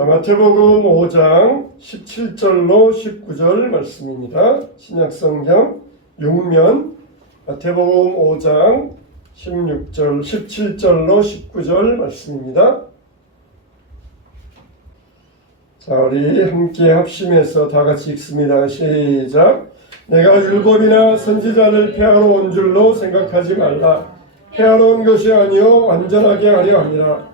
자, 마태복음 5장 17절로 19절 말씀입니다. 신약성경 6면 마태복음 5장 17절로 19절 말씀입니다. 자, 우리 함께 합심해서 다 같이 읽습니다. 시작. 내가 율법이나 선지자를 폐하러 온 줄로 생각하지 말라. 폐하러 온 것이 아니요 완전하게 하려 함이라.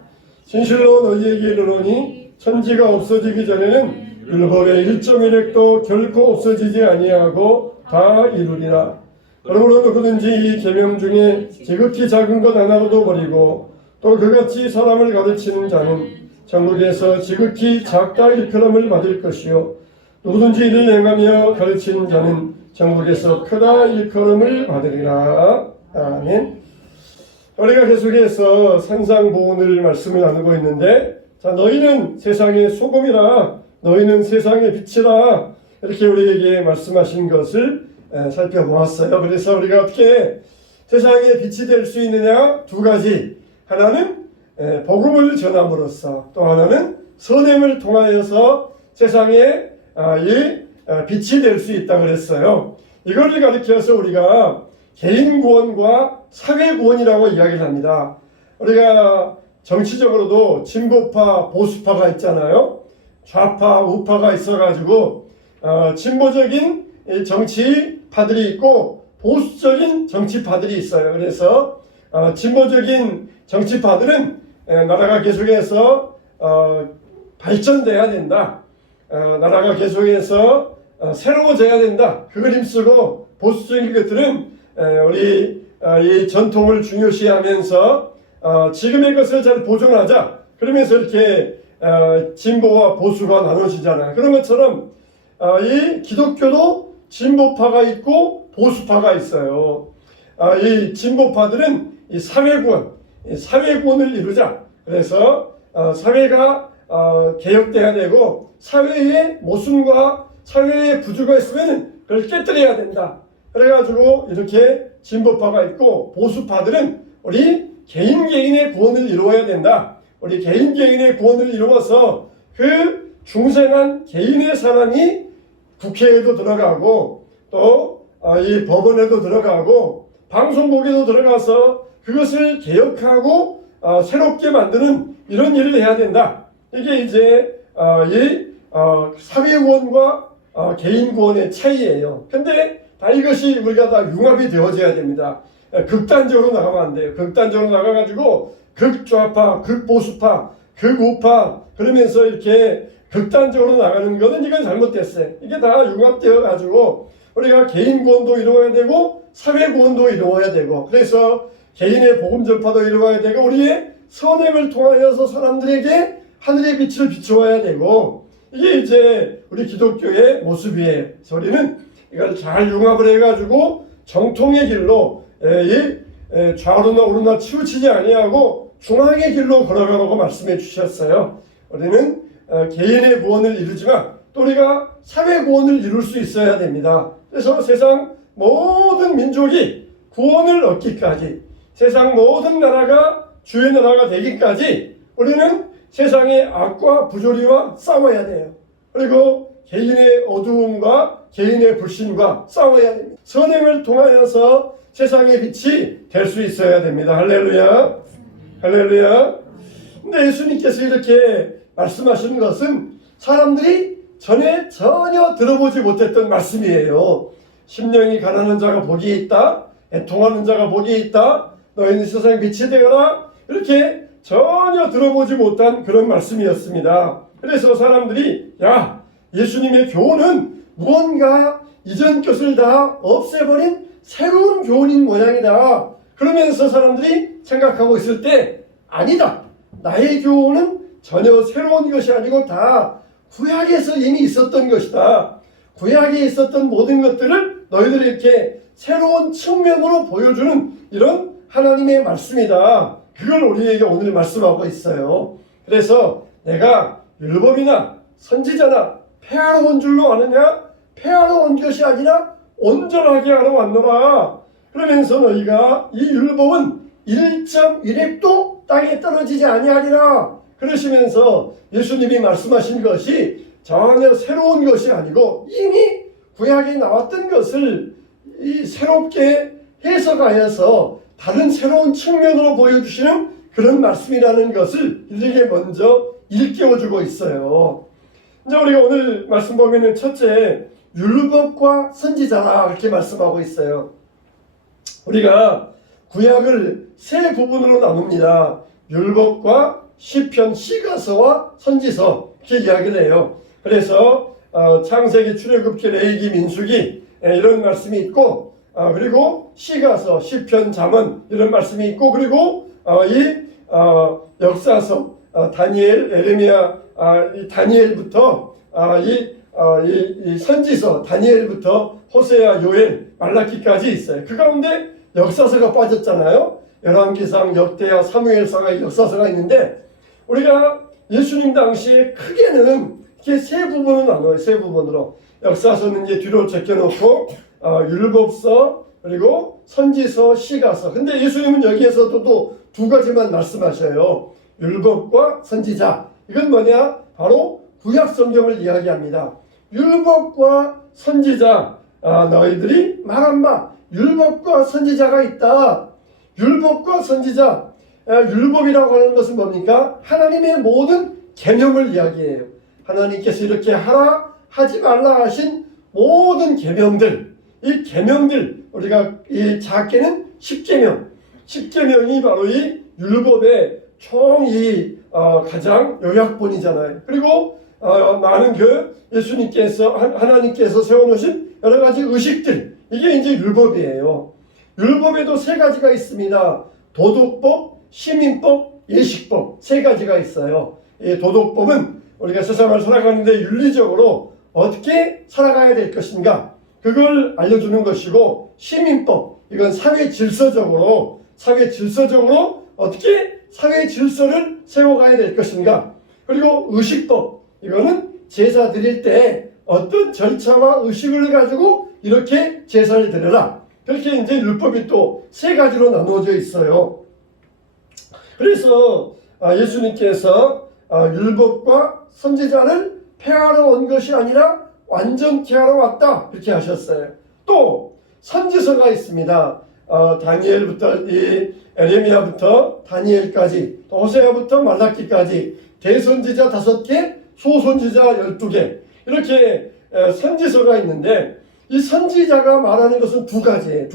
진실로 너희에게 이르노니 천지가 없어지기 전에는 율법의 1.1획도 결코 없어지지 아니하고 다 이루리라. 그러므로 누구든지 이 계명 중에 지극히 작은 것 하나라도 버리고 또 그같이 사람을 가르치는 자는 천국에서 지극히 작다 일컬음을 받을 것이요 누구든지 이를 행하며 가르치는 자는 천국에서 크다 일컬음을 받으리라. 아멘. 우리가 계속해서 산상보훈을 말씀을 나누고 있는데, 자, 너희는 세상의 소금이라, 너희는 세상의 빛이라, 이렇게 우리에게 말씀하신 것을 살펴보았어요. 그래서 우리가 어떻게 세상의 빛이 될 수 있느냐? 두 가지. 하나는 복음을 전함으로써, 또 하나는 선행을 통하여서 세상에 빛이 될 수 있다 그랬어요. 이걸 가리켜서 우리가 개인 구원과 사회 구원이라고 이야기를 합니다. 우리가 정치적으로도 진보파, 보수파가 있잖아요. 좌파, 우파가 있어가지고 진보적인 정치파들이 있고 보수적인 정치파들이 있어요. 그래서 진보적인 정치파들은 나라가 계속해서 발전돼야 된다. 나라가 계속해서 새로워져야 된다. 그걸 힘쓰고 보수적인 것들은 우리 이 전통을 중요시하면서 지금의 것을 잘 보존하자. 그러면서 이렇게 진보와 보수가 나눠지잖아요. 그런 것처럼 이 기독교도 진보파가 있고 보수파가 있어요. 이 진보파들은 이 사회구원을 이루자. 그래서 사회가 개혁돼야 되고 사회의 모순과 사회의 부주가 있으면 그걸 깨뜨려야 된다. 그래가지고 이렇게 진보파가 있고 보수파들은 우리 개인의 구원을 이루어야 된다. 우리 개인의 구원을 이루어서 그 중생한 개인의 사람이 국회에도 들어가고 또 이 법원에도 들어가고 방송국에도 들어가서 그것을 개혁하고 새롭게 만드는 이런 일을 해야 된다. 이게 이제 이 사회구원과 개인구원의 차이예요. 근데 다 이것이 우리가 다 융합이 되어져야 됩니다. 극단적으로 나가면 안 돼요. 극단적으로 나가가지고 극좌파, 극보수파, 극우파 그러면서 이렇게 극단적으로 나가는 것은 이건 잘못됐어요. 이게 다 융합되어가지고 우리가 개인 구원도 이루어야 되고 사회 구원도 이루어야 되고 그래서 개인의 복음 전파도 이루어야 되고 우리의 선행을 통하여서 사람들에게 하늘의 빛을 비추어야 되고 이게 이제 우리 기독교의 모습이에요. 우리는 이걸 잘 융합을 해가지고 정통의 길로 좌우로나 우로나 치우치지 아니하고 중앙의 길로 걸어가라고 말씀해 주셨어요. 우리는 개인의 구원을 이루지만 또 우리가 사회 구원을 이룰 수 있어야 됩니다. 그래서 세상 모든 민족이 구원을 얻기까지 세상 모든 나라가 주의 나라가 되기까지 우리는 세상의 악과 부조리와 싸워야 돼요. 그리고 개인의 어두움과 개인의 불신과 싸워야 됩니다. 선행을 통하여서 세상의 빛이 될 수 있어야 됩니다. 할렐루야. 할렐루야. 근데 예수님께서 이렇게 말씀하시는 것은 사람들이 전에 전혀 들어보지 못했던 말씀이에요. 심령이 가난한 자가 복이 있다. 애통하는 자가 복이 있다. 너희는 세상의 빛이 되어라. 이렇게 전혀 들어보지 못한 그런 말씀이었습니다. 그래서 사람들이 야, 예수님의 교훈은 무언가 이전 것을 다 없애버린 새로운 교훈인 모양이다. 그러면서 사람들이 생각하고 있을 때 아니다. 나의 교훈은 전혀 새로운 것이 아니고 다 구약에서 이미 있었던 것이다. 구약에 있었던 모든 것들을 너희들이 이렇게 새로운 측면으로 보여주는 이런 하나님의 말씀이다. 그걸 우리에게 오늘 말씀하고 있어요. 그래서 내가 율법이나 선지자나 폐하러 온 줄로 아느냐? 폐하러 온 것이 아니라 온전하게 하러 왔노라. 그러면서 너희가 이 율법은 1.1획도 땅에 떨어지지 아니하리라. 그러시면서 예수님이 말씀하신 것이 전혀 새로운 것이 아니고 이미 구약에 나왔던 것을 새롭게 해석하여서 다른 새로운 측면으로 보여주시는 그런 말씀이라는 것을 우리에게 먼저 일깨워주고 있어요. 이제 우리가 오늘 말씀 보면은 첫째, 율법과 선지자라 이렇게 말씀하고 있어요. 우리가 구약을 세 부분으로 나눕니다. 율법과 시편, 시가서와 선지서 이렇게 이야기를 해요. 그래서 창세기, 출애굽기, 레위기, 민수기 이런 말씀이 있고, 그리고 시가서, 시편, 잠언 이런 말씀이 있고, 그리고 역사서, 다니엘, 에레미야, 이 다니엘부터 이 선지서, 다니엘부터 호세아, 요엘, 말라기까지 있어요. 그 가운데 역사서가 빠졌잖아요. 열왕기상, 역대하, 사무엘서가 역사서가 있는데, 우리가 예수님 당시에 크게는 이렇게 세 부분으로 나눠요. 세 부분으로. 역사서는 이제 뒤로 제껴놓고 율법서, 그리고 선지서, 시가서. 근데 예수님은 여기에서도 또 두 가지만 말씀하셔요. 율법과 선지자. 이건 뭐냐? 바로 구약 성경을 이야기합니다. 율법과 선지자, 너희들이 말한 바 율법과 선지자가 있다. 율법과 선지자. 율법이라고 하는 것은 뭡니까? 하나님의 모든 계명을 이야기해요. 하나님께서 이렇게 하라, 하지 말라 하신 모든 계명들, 이 계명들, 우리가 이 작게는 10계명, 10계명이 바로 이 율법의 가장 요약본이잖아요. 그리고 많은 예수님께서, 하나님께서 세워놓으신 여러 가지 의식들, 이게 이제 율법이에요. 율법에도 세 가지가 있습니다. 도덕법, 시민법, 예식법, 세 가지가 있어요. 이 도덕법은 우리가 세상을 살아가는데 윤리적으로 어떻게 살아가야 될 것인가, 그걸 알려주는 것이고, 시민법, 이건 사회 질서적으로 어떻게 사회 질서를 세워가야 될 것인가, 그리고 의식법, 이거는 제사 드릴 때 어떤 절차와 의식을 가지고 이렇게 제사를 드려라. 그렇게 이제 율법이 또 세 가지로 나누어져 있어요. 그래서 예수님께서 율법과 선지자를 폐하러 온 것이 아니라 완전케 하러 왔다, 그렇게 하셨어요. 또 선지서가 있습니다. 다니엘부터 에레미야부터 다니엘까지, 또 호세아부터 말라기까지 대선지자 5개, 소선지자 12개, 이렇게 선지서가 있는데, 이 선지자가 말하는 것은 두 가지.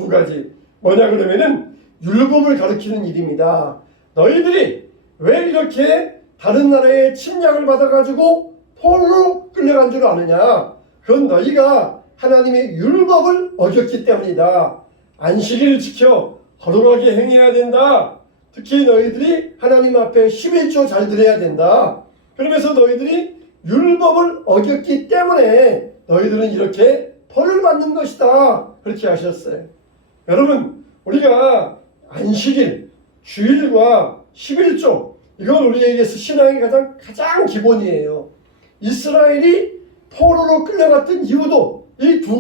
뭐냐 그러면은 율법을 가리키는 일입니다. 너희들이 왜 이렇게 다른 나라의 침략을 받아가지고 포로로 끌려간 줄 아느냐? 그건 너희가 하나님의 율법을 어겼기 때문이다. 안식일을 지켜 거룩하게 행해야 된다. 특히 너희들이 하나님 앞에 11조 잘 드려야 된다. 그러면서 너희들이 율법을 어겼기 때문에 너희들은 이렇게 벌을 받는 것이다, 그렇게 하셨어요. 여러분, 우리가 안식일, 주일과 11조, 이건 우리에게서 신앙의 가장 기본이에요. 이스라엘이 포로로 끌려갔던 이유도 이 두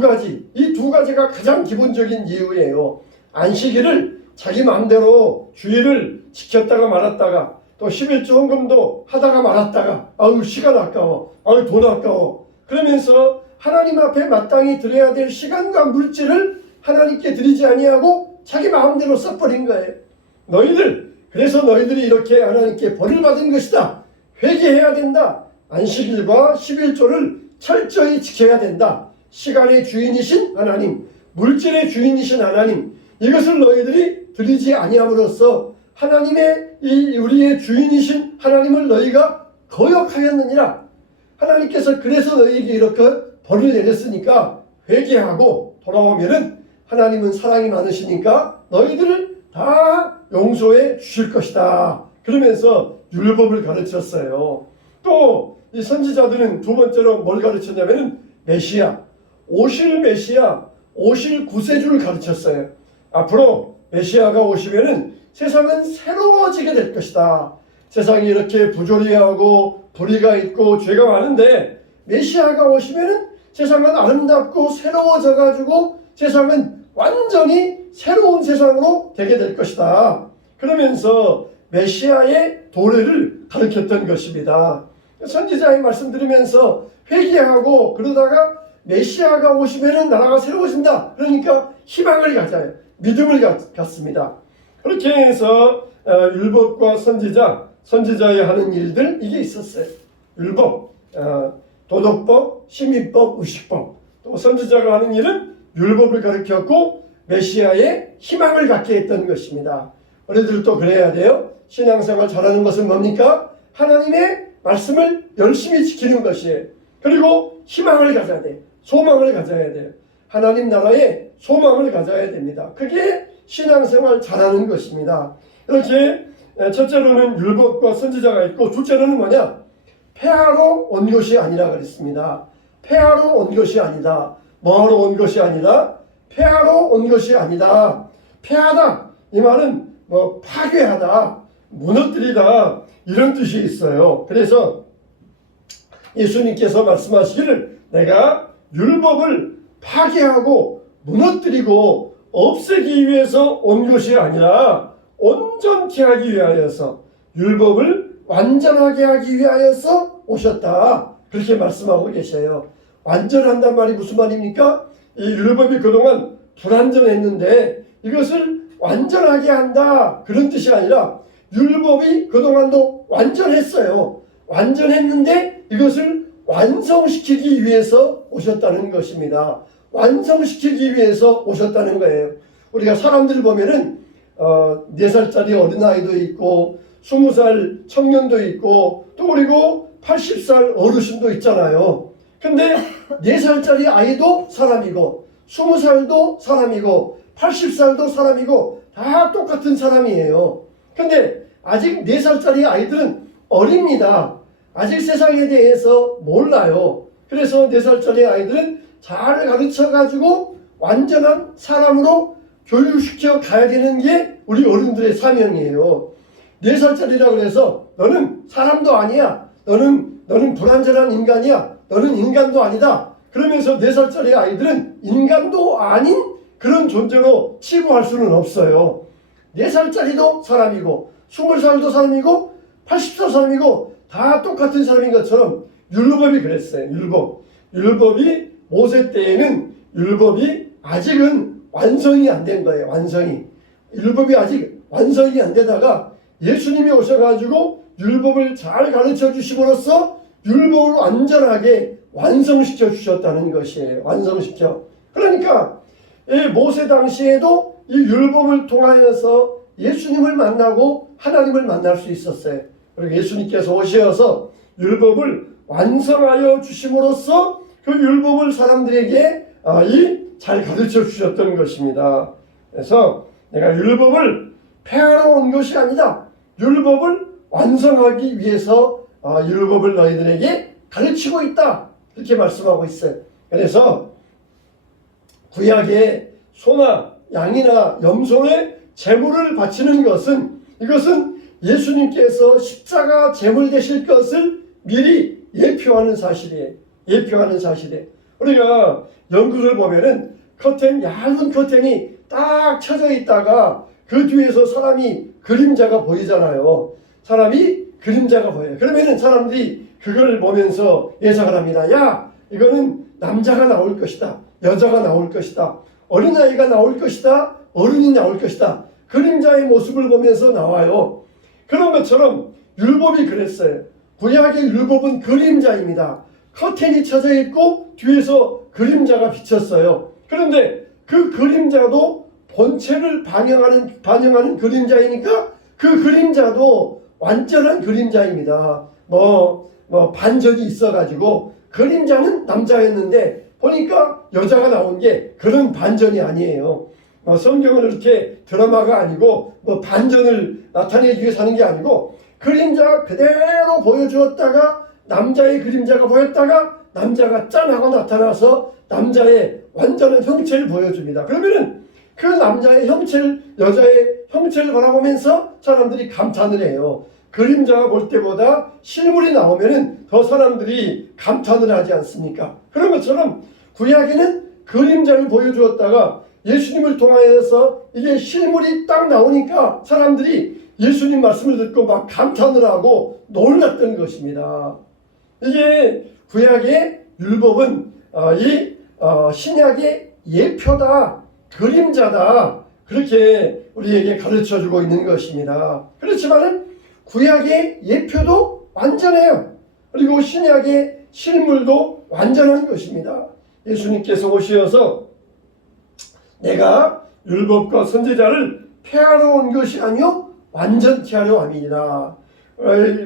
가지가 가장 기본적인 이유예요. 안식일을 자기 마음대로 주일을 지켰다가 말았다가, 또 11조 헌금도 하다가 말았다가, 아유 시간 아까워, 아유 돈 아까워, 그러면서 하나님 앞에 마땅히 드려야 될 시간과 물질을 하나님께 드리지 아니하고 자기 마음대로 써버린 거예요. 그래서 너희들이 이렇게 하나님께 벌을 받은 것이다. 회개해야 된다. 안식일과 11조를 철저히 지켜야 된다. 시간의 주인이신 하나님, 물질의 주인이신 하나님, 이것을 너희들이 드리지 아니함으로써 하나님의 우리의 주인이신 하나님을 너희가 거역하였느니라. 하나님께서 그래서 너희에게 이렇게 벌을 내렸으니까 회개하고 돌아오면은 하나님은 사랑이 많으시니까 너희들을 다 용서해 주실 것이다. 그러면서 율법을 가르쳤어요. 또 이 선지자들은 두 번째로 뭘 가르쳤냐면은 오실 메시아, 오실 구세주를 가르쳤어요. 앞으로 메시아가 오시면은 세상은 새로워지게 될 것이다. 세상이 이렇게 부조리하고 불의가 있고 죄가 많은데 메시아가 오시면은 세상은 아름답고 새로워져 가지고 세상은 완전히 새로운 세상으로 되게 될 것이다. 그러면서 메시아의 도래를 가르쳤던 것입니다. 선지자의 말씀 들으면서 회개하고 그러다가 메시아가 오시면 나라가 새로워진다. 그러니까 희망을 가져요. 믿음을 갖습니다. 그렇게 해서 율법과 선지자의 하는 일들 이게 있었어요. 율법, 도덕법, 시민법, 의식법. 또 선지자가 하는 일은 율법을 가르쳤고 메시아의 희망을 갖게 했던 것입니다. 우리들도 그래야 돼요. 신앙생활 잘하는 것은 뭡니까? 하나님의 말씀을 열심히 지키는 것이에요. 그리고 희망을 가져야 돼요. 소망을 가져야 돼요. 하나님 나라에 소망을 가져야 됩니다. 그게 신앙생활 잘하는 것입니다. 이렇게 첫째로는 율법과 선지자가 있고 둘째로는 뭐냐? 폐하러 온 것이 아니라 그랬습니다. 폐하러 온 것이 아니다. 뭐하러 온 것이 아니다? 폐하러 온 것이 아니다. 폐하다. 이 말은 파괴하다, 무너뜨리다 이런 뜻이 있어요. 그래서 예수님께서 말씀하시기를 내가 율법을 파괴하고 무너뜨리고 없애기 위해서 온 것이 아니라 온전케 하기 위하여서 율법을 완전하게 하기 위하여서 오셨다. 그렇게 말씀하고 계셔요. 완전한단 말이 무슨 말입니까? 이 율법이 그동안 불완전했는데 이것을 완전하게 한다. 그런 뜻이 아니라 율법이 그동안도 완전했어요. 완전했는데 이것을 완성시키기 위해서 오셨다는 것입니다. 완성시키기 위해서 오셨다는 거예요. 우리가 사람들 보면은 4살짜리 어린아이도 있고 20살 청년도 있고 또 그리고 80살 어르신도 있잖아요. 근데 4살짜리 아이도 사람이고 20살도 사람이고 80살도 사람이고 다 똑같은 사람이에요. 근데 아직 4살짜리 아이들은 어립니다. 아직 세상에 대해서 몰라요. 그래서 4살짜리 아이들은 잘 가르쳐가지고 완전한 사람으로 교육시켜 가야 되는 게 우리 어른들의 사명이에요. 4살짜리라고 해서 너는 사람도 아니야. 너는 불완전한 인간이야. 너는 인간도 아니다. 그러면서 4살짜리 아이들은 인간도 아닌 그런 존재로 치부할 수는 없어요. 4살짜리도 사람이고 20살도 사람이고 80살 사람이고 다 똑같은 사람인 것처럼 율법이 그랬어요. 율법이 모세 때에는 율법이 아직은 완성이 안 된 거예요. 율법이 아직 완성이 안 되다가 예수님이 오셔가지고 율법을 잘 가르쳐 주심으로써 율법을 완전하게 완성시켜 주셨다는 것이에요. 그러니까 모세 당시에도 이 율법을 통하여서 예수님을 만나고 하나님을 만날 수 있었어요. 그리고 예수님께서 오셔서 율법을 완성하여 주심으로써 그 율법을 사람들에게 잘 가르쳐 주셨던 것입니다. 그래서 내가 율법을 폐하러 온 것이 아니다. 율법을 완성하기 위해서 율법을 너희들에게 가르치고 있다. 이렇게 말씀하고 있어요. 그래서 구약에 소나 양이나 염소의 제물을 바치는 것은 이것은 예수님께서 십자가 제물 되실 것을 미리 예표하는 사실이에요. 우리가 연극을 보면은 얇은 커튼이 딱 쳐져 있다가 그 뒤에서 사람이 그림자가 보이잖아요. 그러면은 사람들이 그걸 보면서 예상을 합니다. 야, 이거는 남자가 나올 것이다. 여자가 나올 것이다. 어린아이가 나올 것이다. 어른이 나올 것이다. 그림자의 모습을 보면서 나와요. 그런 것처럼 율법이 그랬어요. 구약의 율법은 그림자입니다. 커튼이 쳐져 있고 뒤에서 그림자가 비쳤어요. 그런데 그 그림자도 본체를 반영하는 그림자이니까 그 그림자도 완전한 그림자입니다. 반전이 있어가지고 그림자는 남자였는데 보니까 여자가 나온 게 그런 반전이 아니에요. 성경은 이렇게 드라마가 아니고 반전을 나타내기 위해서 하는 게 아니고 그림자 그대로 보여주었다가 남자의 그림자가 보였다가 남자가 짠하고 나타나서 남자의 완전한 형체를 보여줍니다. 그러면은 그 남자의 형체를 여자의 형체를 바라보면서 사람들이 감탄을 해요. 그림자가 볼 때보다 실물이 나오면은 더 사람들이 감탄을 하지 않습니까? 그런 것처럼 구약에는 그림자를 보여주었다가 예수님을 통하여서 이게 실물이 딱 나오니까 사람들이 예수님 말씀을 듣고 막 감탄을 하고 놀랐던 것입니다. 이게 구약의 율법은 신약의 예표다, 그림자다, 그렇게 우리에게 가르쳐주고 있는 것입니다. 그렇지만 구약의 예표도 완전해요. 그리고 신약의 실물도 완전한 것입니다. 예수님께서 오셔서 내가 율법과 선지자를 폐하러 온 것이 아니요 완전케 하려 함이니라.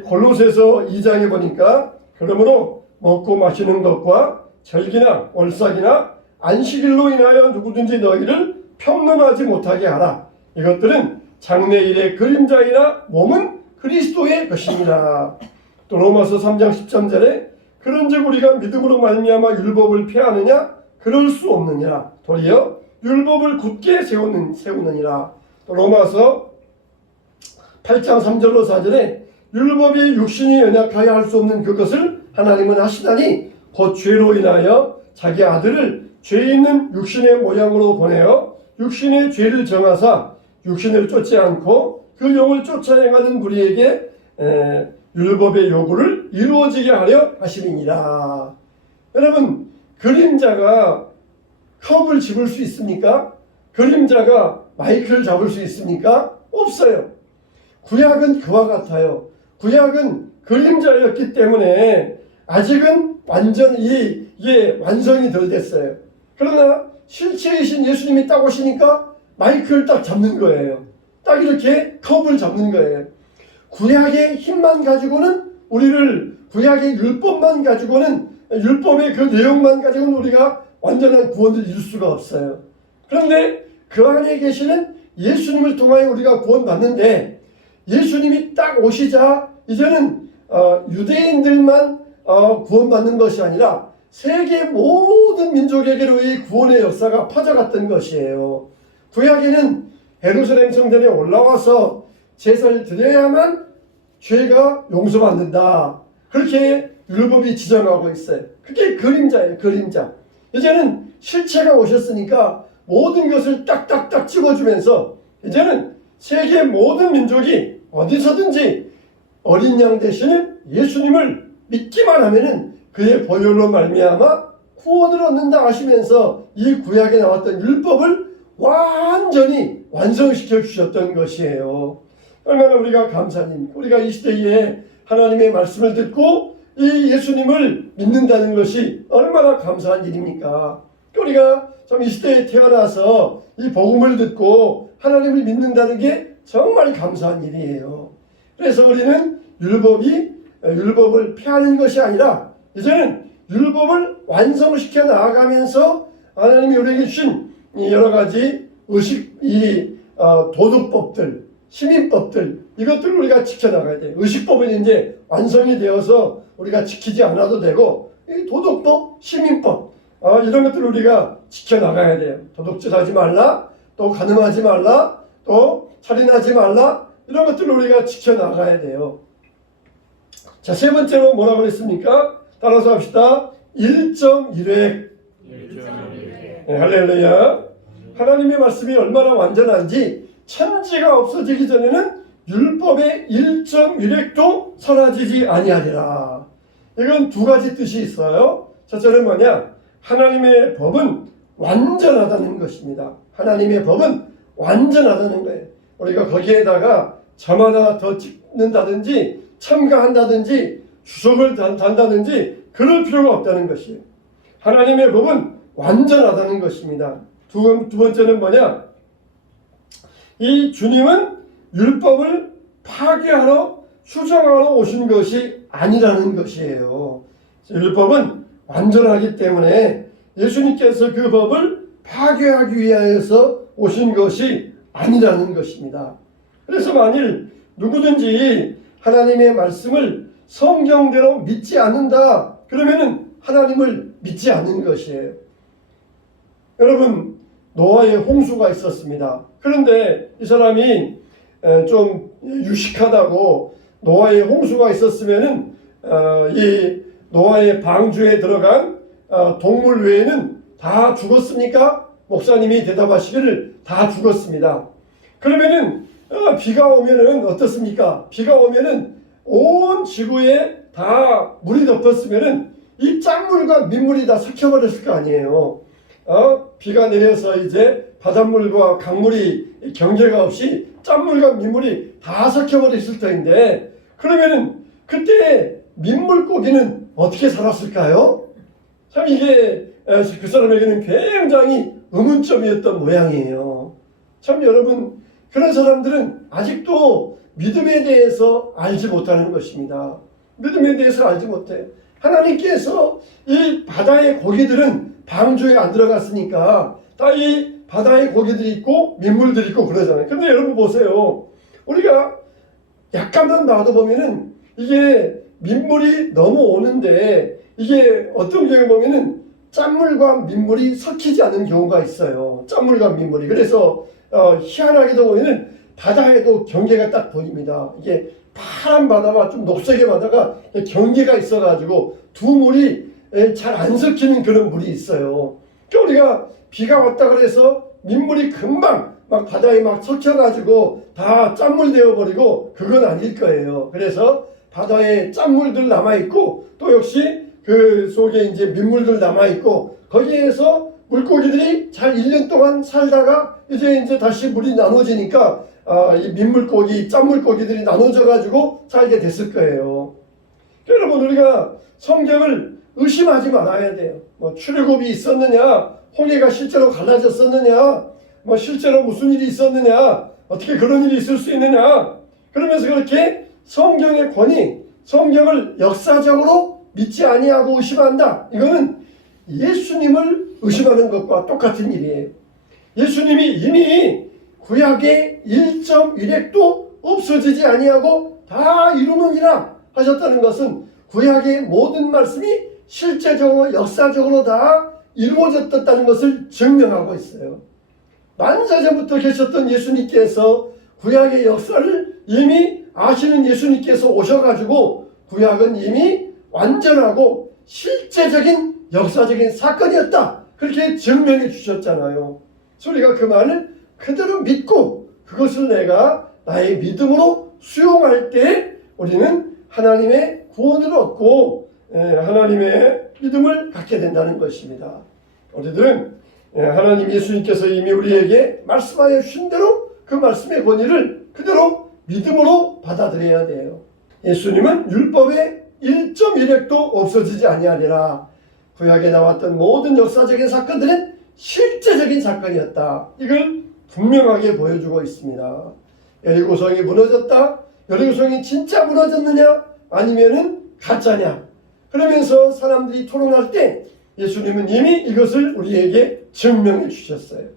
골로새서 2장에 보니까 그러므로 먹고 마시는 것과 절기나 월삭이나 안식일로 인하여 누구든지 너희를 평론하지 못하게 하라. 이것들은 장래일의 그림자이나 몸은 그리스도의 것이니라. 또 로마서 3장 13절에 그런즉 우리가 믿음으로 말미암아 율법을 폐하느냐? 그럴 수 없느니라. 도리어 율법을 굳게 세우느니라. 또 로마서 8장 3절로 4절에 율법이 육신이 연약하여 할 수 없는 그것을 하나님은 하시다니 곧 죄로 인하여 자기 아들을 죄 있는 육신의 모양으로 보내어 육신의 죄를 정하사 육신을 쫓지 않고 그 영을 쫓아 행하는 우리에게 율법의 요구를 이루어지게 하려 하심이니라. 여러분, 그림자가 컵을 집을 수 있습니까? 그림자가 마이크를 잡을 수 있습니까? 없어요. 구약은 그와 같아요. 구약은 그림자였기 때문에 아직은 완전히 이게 완성이 덜 됐어요. 그러나 실체이신 예수님이 딱 오시니까 마이크를 딱 잡는 거예요. 딱 이렇게 컵을 잡는 거예요. 구약의 힘만 가지고는 우리를, 구약의 율법만 가지고는, 율법의 그 내용만 가지고는 우리가 완전한 구원을 이룰 수가 없어요. 그런데 그 안에 계시는 예수님을 통하여 우리가 구원받는데, 예수님이 딱 오시자 이제는 유대인들만 구원받는 것이 아니라 세계 모든 민족에게로 이 구원의 역사가 퍼져갔던 것이에요. 구약에는 예루살렘 성전에 올라와서 제사를 드려야만 죄가 용서받는다. 그렇게 율법이 지정하고 있어요. 그게 그림자예요. 그림자. 이제는 실체가 오셨으니까 모든 것을 딱딱딱 찍어주면서 이제는 세계 모든 민족이 어디서든지 어린 양 되시는 예수님을 믿기만 하면은 그의 보혈로 말미암아 구원을 얻는다 하시면서 이 구약에 나왔던 율법을 완전히 완성시켜 주셨던 것이에요. 얼마나 우리가 감사합니까? 우리가 이 시대에 하나님의 말씀을 듣고 이 예수님을 믿는다는 것이 얼마나 감사한 일입니까? 우리가 참 이 시대에 태어나서 이 복음을 듣고 하나님을 믿는다는 게 정말 감사한 일이에요. 그래서 우리는 율법을 폐하는 것이 아니라 이제는 율법을 완성시켜 나아가면서 하나님이 우리에게 주신 여러 가지 도덕법들, 시민법들, 이것들을 우리가 지켜나가야 돼요. 의식법은 이제 완성이 되어서 우리가 지키지 않아도 되고, 이 도덕법, 시민법, 이런 것들을 우리가 지켜나가야 돼요. 도둑질하지 말라, 또 간음하지 말라, 또 살인하지 말라, 이런 것들을 우리가 지켜나가야 돼요. 자, 세 번째로 뭐라고 그랬습니까? 따라서 합시다. 1.1획. 네, 할렐루야. 하나님의 말씀이 얼마나 완전한지 천지가 없어지기 전에는 율법의 1.1획도 사라지지 아니하리라. 이건 두 가지 뜻이 있어요. 첫째는 뭐냐? 하나님의 법은 완전하다는 것입니다. 하나님의 법은 완전하다는 거예요. 우리가 거기에다가 저마다 더 찍는다든지 첨가한다든지 주석을 단다든지 그럴 필요가 없다는 것이에요. 하나님의 법은 완전하다는 것입니다. 두 번째는 뭐냐? 이 주님은 율법을 파괴하러 수정하러 오신 것이 아니라는 것이에요. 율법은 완전하기 때문에 예수님께서 그 법을 파괴하기 위하여서 오신 것이 아니라는 것입니다. 그래서 만일 누구든지 하나님의 말씀을 성경대로 믿지 않는다, 그러면은 하나님을 믿지 않는 것이에요. 여러분, 노아의 홍수가 있었습니다. 그런데 이 사람이 좀 유식하다고 노아의 홍수가 있었으면은 이 노아의 방주에 들어간 동물 외에는 다 죽었습니까? 목사님이 대답하시기를 다 죽었습니다. 그러면은 비가 오면은 어떻습니까? 비가 오면은 온 지구에 다 물이 덮었으면은 이 짠물과 민물이 다 섞여버렸을 거 아니에요. 비가 내려서 이제 바닷물과 강물이 경계가 없이 짠물과 민물이 다 섞여버렸을 터인데, 그러면은 그때 민물고기는 어떻게 살았을까요? 참 이게 그 사람에게는 굉장히 의문점이었던 모양이에요. 참 여러분, 그런 사람들은 아직도 믿음에 대해서 알지 못하는 것입니다. 믿음에 대해서 알지 못해요. 하나님께서 이 바다의 고기들은 방주에 안 들어갔으니까 다 이 바다의 고기들이 있고 민물들이 있고 그러잖아요. 근데 여러분 보세요. 우리가 약간만 봐도 보면은 이게 민물이 넘어오는데 이게 어떤 경우에 보면은 짠물과 민물이 섞이지 않는 경우가 있어요. 짠물과 민물이. 그래서 희한하게도 보면은 바다에도 경계가 딱 보입니다. 이게 파란 바다와 좀 녹색의 바다가 경계가 있어가지고 두 물이 잘 안 섞이는 그런 물이 있어요. 그러니까 우리가 비가 왔다 그래서 민물이 금방 막 바다에 막 섞여가지고 다 짠물 되어버리고 그건 아닐 거예요. 그래서 바다에 짠물들 남아있고 또 역시 그 속에 이제 민물들 남아있고 거기에서 물고기들이 잘 1년 동안 살다가 이제 다시 물이 나눠지니까 이 민물고기, 짠물고기들이 나눠져가지고 살게 됐을 거예요. 여러분, 우리가 성경을 의심하지 말아야 돼요. 뭐 출애굽이 있었느냐, 홍해가 실제로 갈라졌었느냐, 뭐 실제로 무슨 일이 있었느냐, 어떻게 그런 일이 있을 수 있느냐, 그러면서 그렇게 성경의 권위, 성경을 역사적으로 믿지 아니하고 의심한다. 이거는 예수님을 의심하는 것과 똑같은 일이에요. 예수님이 이미 구약의 1.1핵도 없어지지 아니하고 다 이루느니라 하셨다는 것은 구약의 모든 말씀이 실제적으로 역사적으로 다 이루어졌다는 것을 증명하고 있어요. 만세전부터 계셨던 예수님께서 구약의 역사를 이미 아시는 예수님께서 오셔가지고 구약은 이미 완전하고 실제적인 역사적인 사건이었다. 그렇게 증명해 주셨잖아요. 그래서 우리가 그 말을 그대로 믿고 그것을 내가 나의 믿음으로 수용할 때 우리는 하나님의 구원을 얻고 하나님의 믿음을 갖게 된다는 것입니다. 우리들은 하나님 예수님께서 이미 우리에게 말씀하여 주신 대로 그 말씀의 권위를 그대로 믿음으로 받아들여야 돼요. 예수님은 율법의 1.1핵도 없어지지 아니하리라. 구약에 나왔던 모든 역사적인 사건들은 실제적인 사건이었다. 이걸 분명하게 보여주고 있습니다. 여리고성이 무너졌다. 여리고성이 진짜 무너졌느냐 아니면은 가짜냐. 그러면서 사람들이 토론할 때 예수님은 이미 이것을 우리에게 증명해 주셨어요.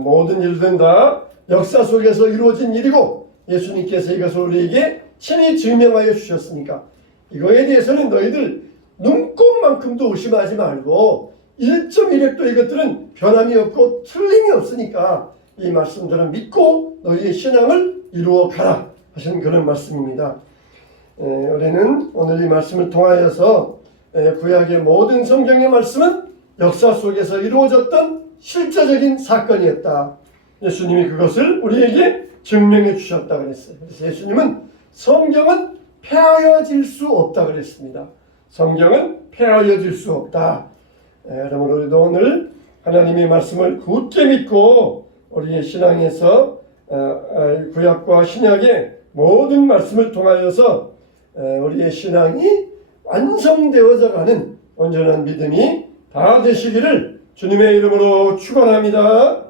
모든 일들은 다 역사 속에서 이루어진 일이고 예수님께서 이것을 우리에게 친히 증명하여 주셨으니까 이거에 대해서는 너희들 눈꼽만큼도 의심하지 말고 1.1핵도 이것들은 변함이 없고 틀림이 없으니까 이 말씀들은 믿고 너희의 신앙을 이루어 가라 하신 그런 말씀입니다. 우리는 오늘 이 말씀을 통하여서 구약의 모든 성경의 말씀은 역사 속에서 이루어졌던 실제적인 사건이었다. 예수님이 그것을 우리에게 증명해 주셨다 그랬어요. 그래서 예수님은 성경은 폐하여질 수 없다 그랬습니다. 성경은 폐하여질 수 없다. 여러분, 우리도 오늘 하나님의 말씀을 굳게 믿고 우리의 신앙에서 구약과 신약의 모든 말씀을 통하여서 우리의 신앙이 완성되어져 가는 온전한 믿음이 다 되시기를 주님의 이름으로 축원합니다.